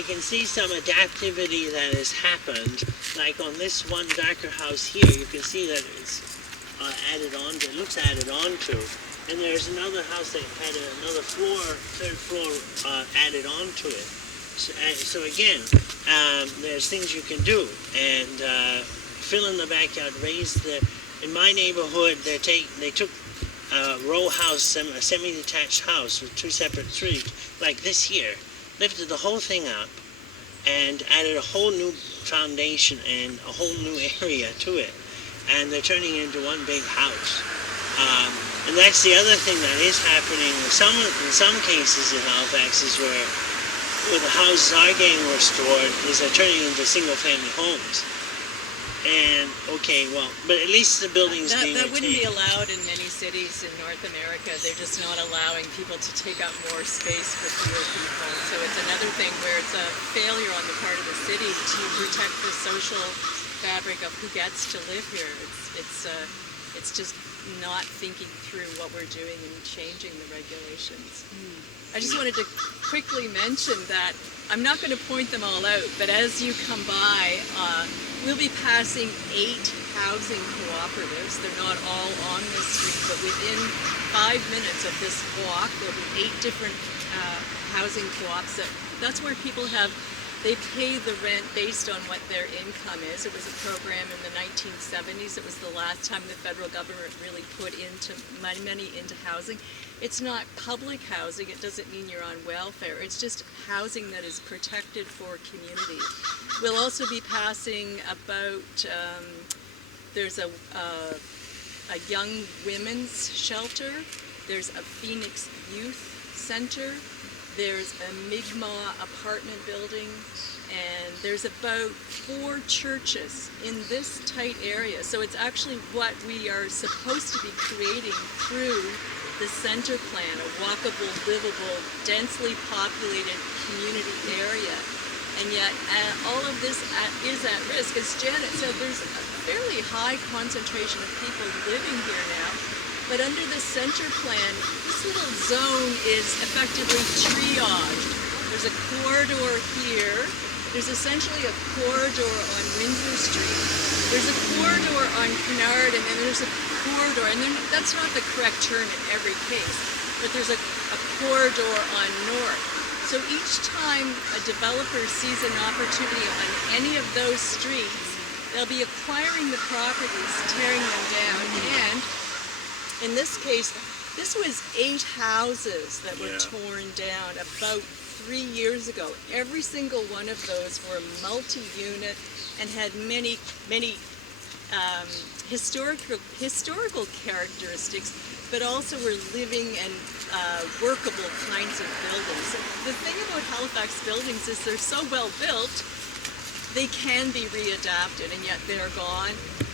you can see some adaptivity that has happened. Like on this one darker house here, you can see that it's added on. It looks added on to. And there's another house that had another floor, third floor added on to it. So again, there's things you can do. And fill in the backyard, raise the... In my neighborhood, they took a row house, a semi-detached house with 2 separate streets, like this here, lifted the whole thing up, and added a whole new foundation and a whole new area to it. And they're turning it into one big house. And that's the other thing that is happening in some cases in Halifax is where the houses are getting restored is they're turning into single-family homes. And, okay, well, but at least the building's being That wouldn't be retained. allowed in many cities in North America. They're just not allowing people to take up more space for fewer people. So it's another thing where it's a failure on the part of the city to protect the social fabric of who gets to live here. It's just not thinking through what we're doing and changing the regulations. I just wanted to quickly mention that I'm not going to point them all out, but as you come by, we'll be passing 8 housing cooperatives. They're not all on this street, but within 5 minutes of this walk, there'll be 8 different housing co-ops. That's where people they pay the rent based on what their income is. It was a program in the 1970s. It was the last time the federal government really put money into housing. It's not public housing. It doesn't mean you're on welfare. It's just housing that is protected for community. We'll also be passing about, there's a young women's shelter. There's a Phoenix Youth Center. There's a Mi'kmaq apartment building, and there's about 4 churches in this tight area. So it's actually what we are supposed to be creating through the center plan, a walkable, livable, densely populated community area. And yet all of this is at risk. As Janet said, there's a fairly high concentration of people living here now. But under the center plan, this little zone is effectively triaged. There's a corridor here. There's essentially a corridor on Windsor Street. There's a corridor on Kennard, and then there's a corridor, and then that's not the correct term in every case, but there's a corridor on North. So each time a developer sees an opportunity on any of those streets, they'll be acquiring the properties, tearing them down, and in this case, this was 8 houses that were torn down about 3 years ago. Every single one of those were multi-unit and had many historical characteristics, but also were living and workable kinds of buildings. The thing about Halifax buildings is they're so well built, they can be readapted, and yet they're gone.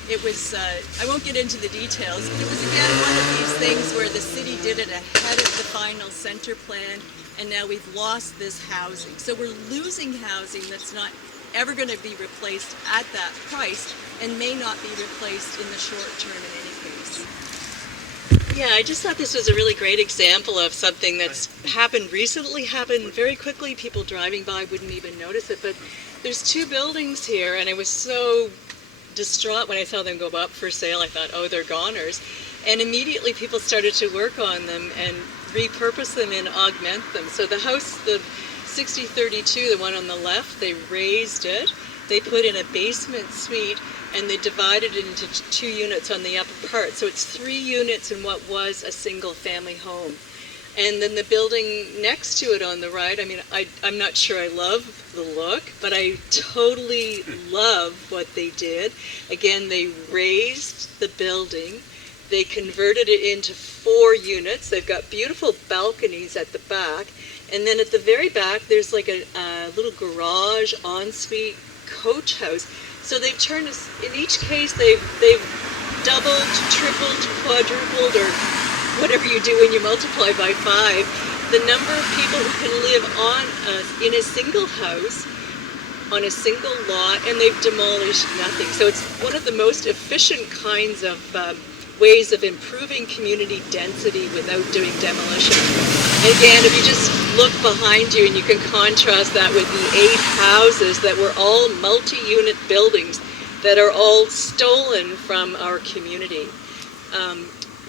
It was, I won't get into the details, but it was again one of these things where the city did it ahead of the final center plan, and now we've lost this housing. So we're losing housing that's not ever going to be replaced at that price, and may not be replaced in the short term in any case. Yeah, I just thought this was a really great example of something that's happened very quickly. People driving by wouldn't even notice it, but there's 2 buildings here, and I was so distraught when I saw them go up for sale. I thought, oh, they're goners. And immediately people started to work on them and repurpose them and augment them. So the house, the 6032, the one on the left, they raised it. They put in a basement suite, and they divided it into 2 units on the upper part. So it's 3 units in what was a single family home. And then the building next to it on the right, I mean, I'm not sure I love the look, but I totally love what they did. Again, they raised the building. They converted it into 4 units. They've got beautiful balconies at the back. And then at the very back, there's like a little garage, ensuite, coach house. So they've turned, in each case, they've doubled, tripled, quadrupled, or whatever you do when you multiply by 5, the number of people who can live in a single house, on a single lot, and they've demolished nothing. So it's one of the most efficient kinds of ways of improving community density without doing demolition. Again, if you just look behind you and you can contrast that with the 8 houses that were all multi-unit buildings that are all stolen from our community.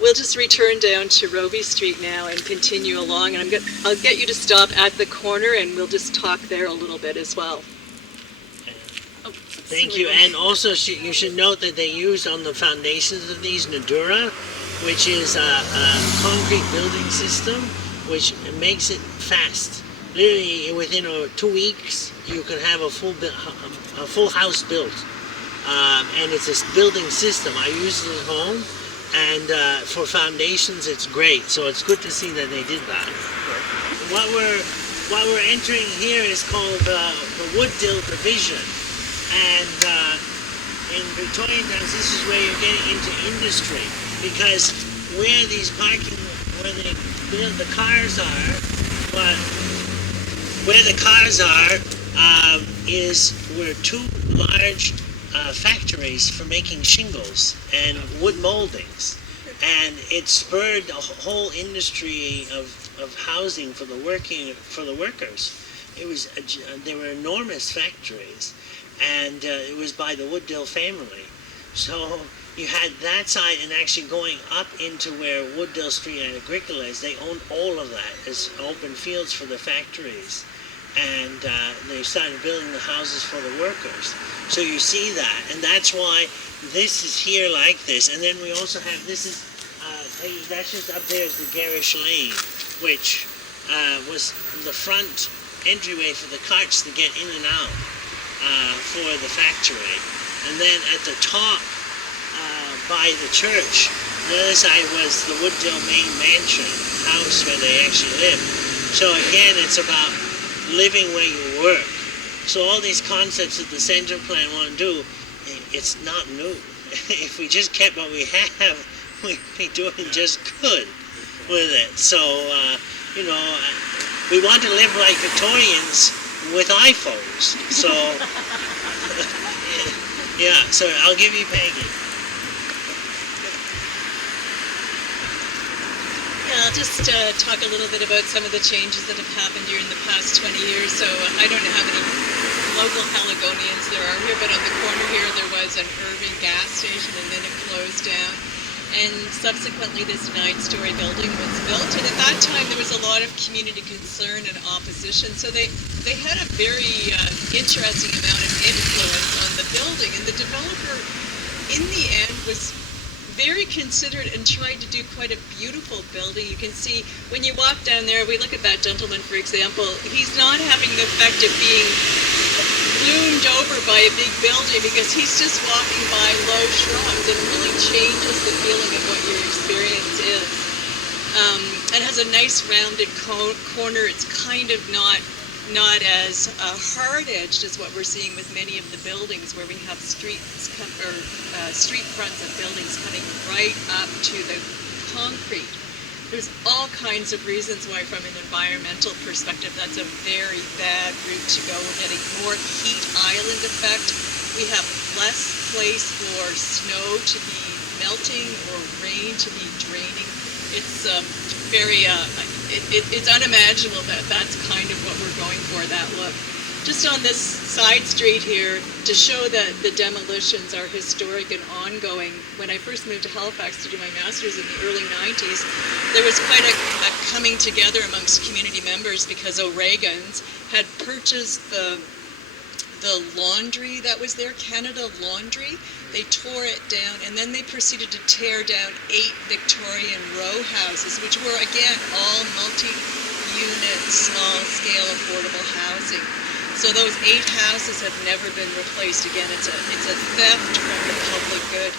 We'll just return down to Robie Street now and continue along, and I'll get you to stop at the corner and we'll just talk there a little bit as well. Thank you. And also, you should note that they use on the foundations of these Neighbourhood, which is a concrete building system, which makes it fast. Literally, within 2 weeks, you can have a full house built. And it's a building system. I use it at home, and for foundations, it's great. So it's good to see that they did that. What we're entering here is called the Wood-Dill Division. And in Victorian times, this is where you're getting into industry, because where they build the cars are, where the cars are is where 2 large factories for making shingles and wood moldings, and it spurred a whole industry of housing for the workers. They were enormous factories. And it was by the Wood-Dill family. So you had that side, and actually going up into where Wood-Dill Street and Agricola is, they owned all of that as open fields for the factories. And they started building the houses for the workers. So you see that, and that's why this is here like this. And then we also have, that's just up there is the Garish Lane, which was the front entryway for the carts to get in and out. For the factory, and then at the top by the church, the other side was the Wood-Dill main mansion house where they actually lived. So again, it's about living where you work. So all these concepts that the center plan want to do, it's not new. If we just kept what we have, we'd be doing just good with it. So we want to live like Victorians with iPhones, so yeah. So I'll give you Peggy. Yeah, I'll just talk a little bit about some of the changes that have happened here in the past 20 years. So I don't know how many local Haligonians there are here, but on the corner here there was an Irving gas station, and then it closed down. And subsequently this 9-story building was built, and at that time there was a lot of community concern and opposition, so they had a very interesting amount of influence on the building, and the developer in the end was very considerate and tried to do quite a beautiful building. You can see when you walk down there, we look at that gentleman for example, he's not having the effect of being loomed over by a big building, because he's just walking by low shrubs, and it really changes the feeling of what your experience is. It has a nice rounded corner. It's kind of not as hard-edged as what we're seeing with many of the buildings, where we have street fronts of buildings cutting right up to the concrete. There's all kinds of reasons why, from an environmental perspective, that's a very bad route to go. We're getting more heat island effect. We have less place for snow to be melting or rain to be draining. It's it's unimaginable that that's kind of what we're going for, that look. Just on this side street here, to show that the demolitions are historic and ongoing, when I first moved to Halifax to do my master's in the early 90s, there was quite a coming together amongst community members, because O'Regan's had purchased the laundry that was there, Canada Laundry. They tore it down, and then they proceeded to tear down 8 Victorian row houses, which were, again, all multi-unit, small-scale, affordable housing. So those 8 houses have never been replaced. Again, it's a theft from the public good.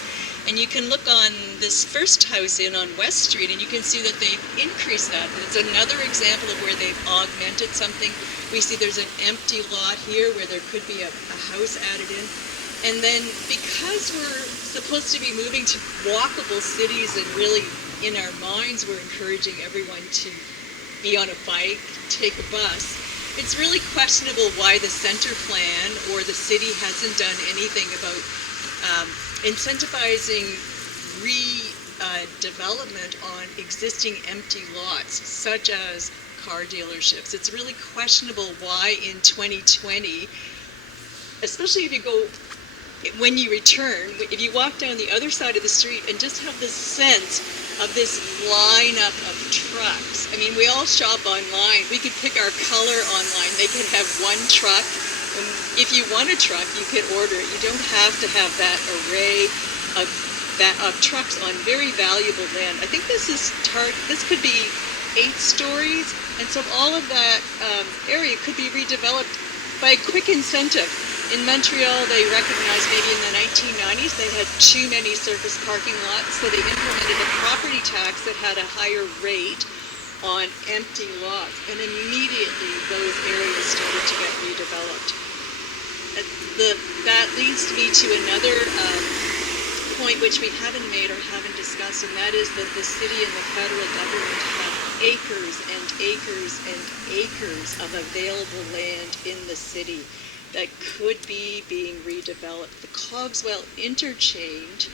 And you can look on this first house on West Street, and you can see that they've increased that. It's another example of where they've augmented something. We see there's an empty lot here where there could be a house added in. And then because we're supposed to be moving to walkable cities, and really in our minds we're encouraging everyone to be on a bike, take a bus, it's really questionable why the center plan or the city hasn't done anything about incentivizing development on existing empty lots, such as car dealerships. It's really questionable why in 2020, especially if you go, when you return, if you walk down the other side of the street and just have this sense of this lineup of trucks. I mean, we all shop online. We could pick our color online. They could have one truck. If you want a truck, you could order it. You don't have to have that array of trucks on very valuable land. I think this could be 8 stories, and so all of that area could be redeveloped by a quick incentive. In Montreal, they recognized maybe in the 1990s they had too many surface parking lots, so they implemented a property tax that had a higher rate on empty lots, and immediately those areas started to get redeveloped. That leads me to another point which we haven't made or haven't discussed, and that is that the city and the federal government have acres and acres and acres of available land in the city that could be being redeveloped. The Cogswell interchange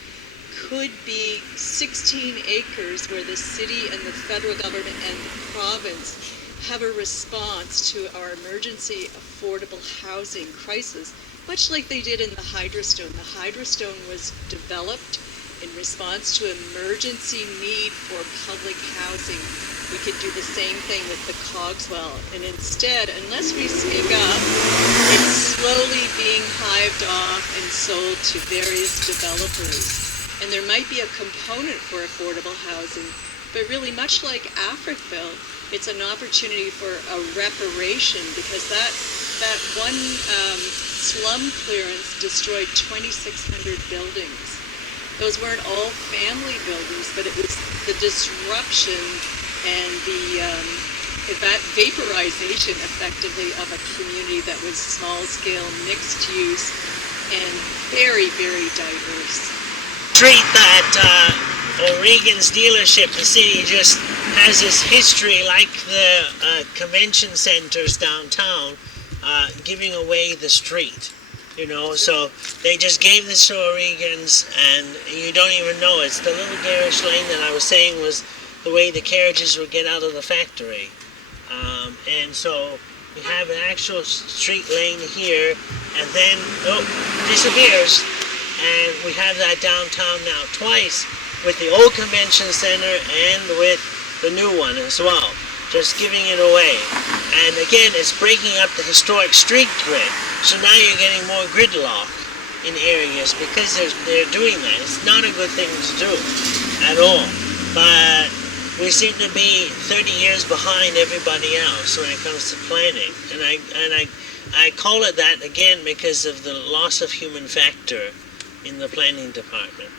could be 16 acres where the city and the federal government and the province have a response to our emergency affordable housing crisis, much like they did in the Hydrostone. The Hydrostone was developed in response to emergency need for public housing. We could do the same thing with the Cogswell. And instead, unless we speak up, it's slowly being hived off and sold to various developers. And there might be a component for affordable housing, but really much like Africville, it's an opportunity for a reparation, because that one slum clearance destroyed 2,600 buildings. Those weren't all family buildings, but it was the disruption and the vaporization, effectively, of a community that was small-scale, mixed-use, and very, very diverse. Treat that O'Regan's dealership, the city just has this history like the convention centers downtown, giving away the street. You know, so they just gave this to O'Regan's, and you don't even know. It's the little garish lane that I was saying was the way the carriages would get out of the factory. And so we have an actual street lane here, and then, disappears. And we have that downtown now twice, with the old convention center and with the new one as well, just giving it away. And again, it's breaking up the historic street grid. So now you're getting more gridlock in areas because they're doing that. It's not a good thing to do at all. But we seem to be 30 years behind everybody else when it comes to planning. And I call it that again because of the loss of human factor in the planning department.